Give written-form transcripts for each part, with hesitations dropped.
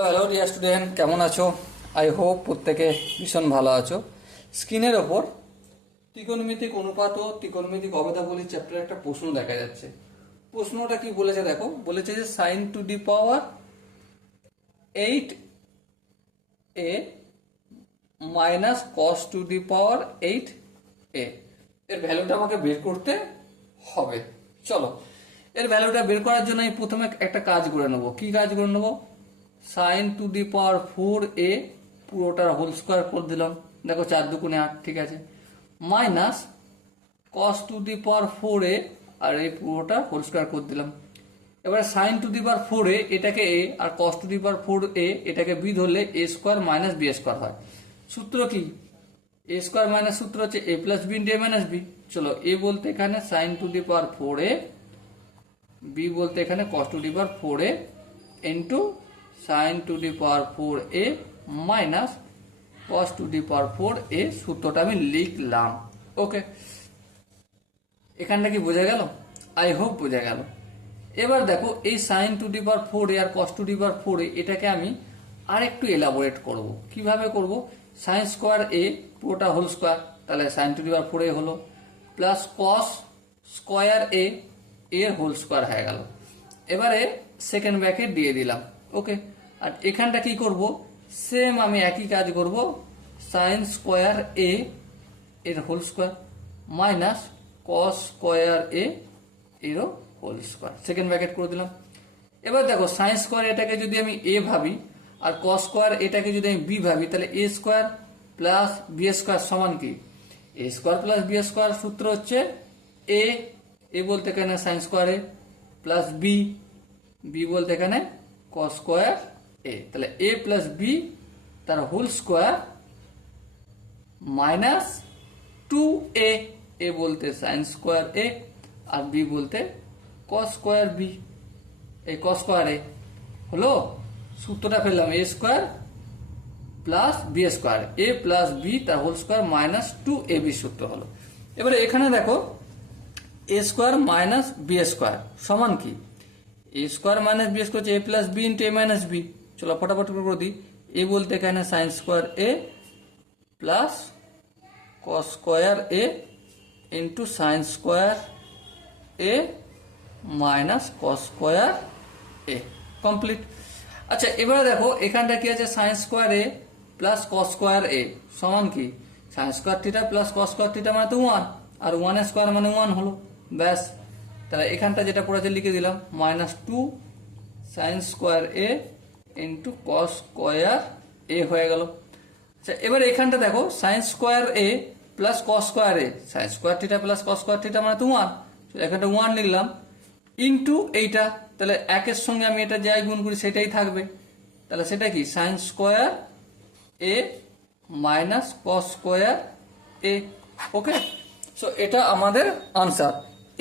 তো hello dear student, কেমন আছো? আই হোপ প্রত্যেকে ভীষণ ভালো আছো। স্ক্রিনের ওপর ত্রিকোণমিতিক অনুপাত ও ত্রিকোণমিতিক অভেদাবলী চ্যাপ্টারে একটা প্রশ্ন দেখা যাচ্ছে। প্রশ্নটা কি বলেছে দেখো, বলেছে যে sine to the power 8a minus cos to the power 8a এর ভ্যালুটা আমাকে বের করতে হবে। চলো, এর ভ্যালুটা বের করার জন্য আমি প্রথমে একটা কাজ করে নেবো। কি কাজ করে নেবো? Sign to the power 4a পুরোটার হোল স্কোয়ার করে দিলাম। দেখো 4 দুগুণে 8, ঠিক আছে। Minus cos to the power 4a আর এই পুরোটা হোল স্কোয়ার করে দিলাম। এবারে sign to the power 4a এটাকে a R cos to the power 4a এটাকে b ধরলে a square minus b square হয়। সূত্র কি? a স্কোয়ার মাইনাস সূত্র হচ্ছে a plus b into a minus b। চলো, a বলতে এখানে sin to the power 4a, b বলতে এখানে cos to the power 4a into sin to the power 4a minus cos to the power 4a সূত্রটা আমি লিখলাম। ওকে, এখানটা কি বোঝা গেল? আই হোপ বোঝা গেল। এবার দেখো, এই sine to the power 4a আর cos to the power 4a এটাকে আমি আরেকটু এলাবোরেট করব। কিভাবে করব? সাইন স্কোয়ার a পুরোটা হোল স্কোয়ার, তাহলে sine to the power 4a হলো, প্লাস কস স্কোয়ার a এর হোল স্কোয়ার হয়ে গেল। এবারে সেকেন্ড ব্র্যাকেট দিয়ে দিলাম। ওকে, আর এখানটা কি করব? সেম আমি একই কাজ করব, সাইন স্কোয়ার a এর whole square minus cos square a এরও হোল স্কোয়ার, সেকেন্ড ব্র্যাকেট করে দিলাম। এবার দেখো, সাইন স্কোয়ার এটাকে যদি আমি a ভাবি আর কস স্কোয়ার এটাকে যদি আমি b ভাবি, তাহলে a square plus B square সমান কি? a square plus B square সূত্র হচ্ছে a বলতে এখানে sine square a plus b বলতে এখানে কস স্কোয়ার a, তাহলে a প্লাস b তার whole square minus 2a, a বলতে সাইন স্কোয়ার a আর b বলতে কস স্কোয়ার b, এই কস স্কোয়ার a হলো। সূত্রটা ফেললাম a square plus B square, a plus b তার হোল স্কোয়ার মাইনাস 2ab সূত্র হলো। এবারে এখানে দেখো, a square minus B square সমান কি? a square minus B square হচ্ছে a plus b into a minus b। চলো ফটাফট করে দিই। a বলতে এখানে sine square a plus cos square a into sine square a minus cos square a, complete. আচ্ছা, এবারে দেখো এখানটা কি আছে? Sign square a plus cos square a সমান কি? Sine square theta plus cos square theta মানে তো 1, আর 1 স্কোয়ার মানে 1 হলো, ব্যাস। তাহলে এখানটা যেটা পড়েছে লিখে দিলাম, minus 2 sign square a into cos square a হয়ে গেল। আচ্ছা, এবার এখানটা দেখো, sign square a plus cos square a, sine square theta plus cos square theta মানে তো 1, এখানটা 1 লিখলাম ইন্টু এইটা, তাহলে একের সঙ্গে আমি এটা যাই গুণ করি সেটাই থাকবে, তাহলে সেটা কি? Sign square a minus cos square a। Okay, so এটা আমাদের আনসার।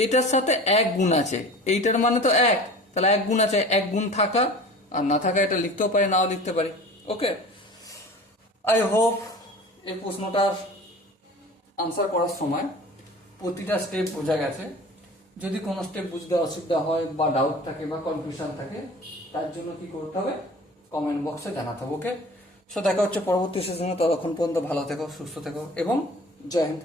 এটার সাথে এক গুণ আছে, এইটার মানে তো এক, তাহলে এক গুণ আছে, এক গুণ থাকা আর না থাকা এটা লিখতেও পারি, নাও লিখতে পারি। ওকে, আই হোপ এই প্রশ্নটার আনসার করার সময় প্রতিটা স্টেপ বোঝা গেছে। যদি কোনো স্টেপ বুঝতে অসুবিধা হয় বা ডাউট থাকে বা কনফিউশন থাকে, তার জন্য কি করতে হবে? কমেন্ট বক্সে জানাতে হবে। ওকে, সো দেখা হচ্ছে পরবর্তী সেশনে। ততক্ষণ পর্যন্ত ভালো থেকো, সুস্থ থেকো এবং জয় হিন্দ।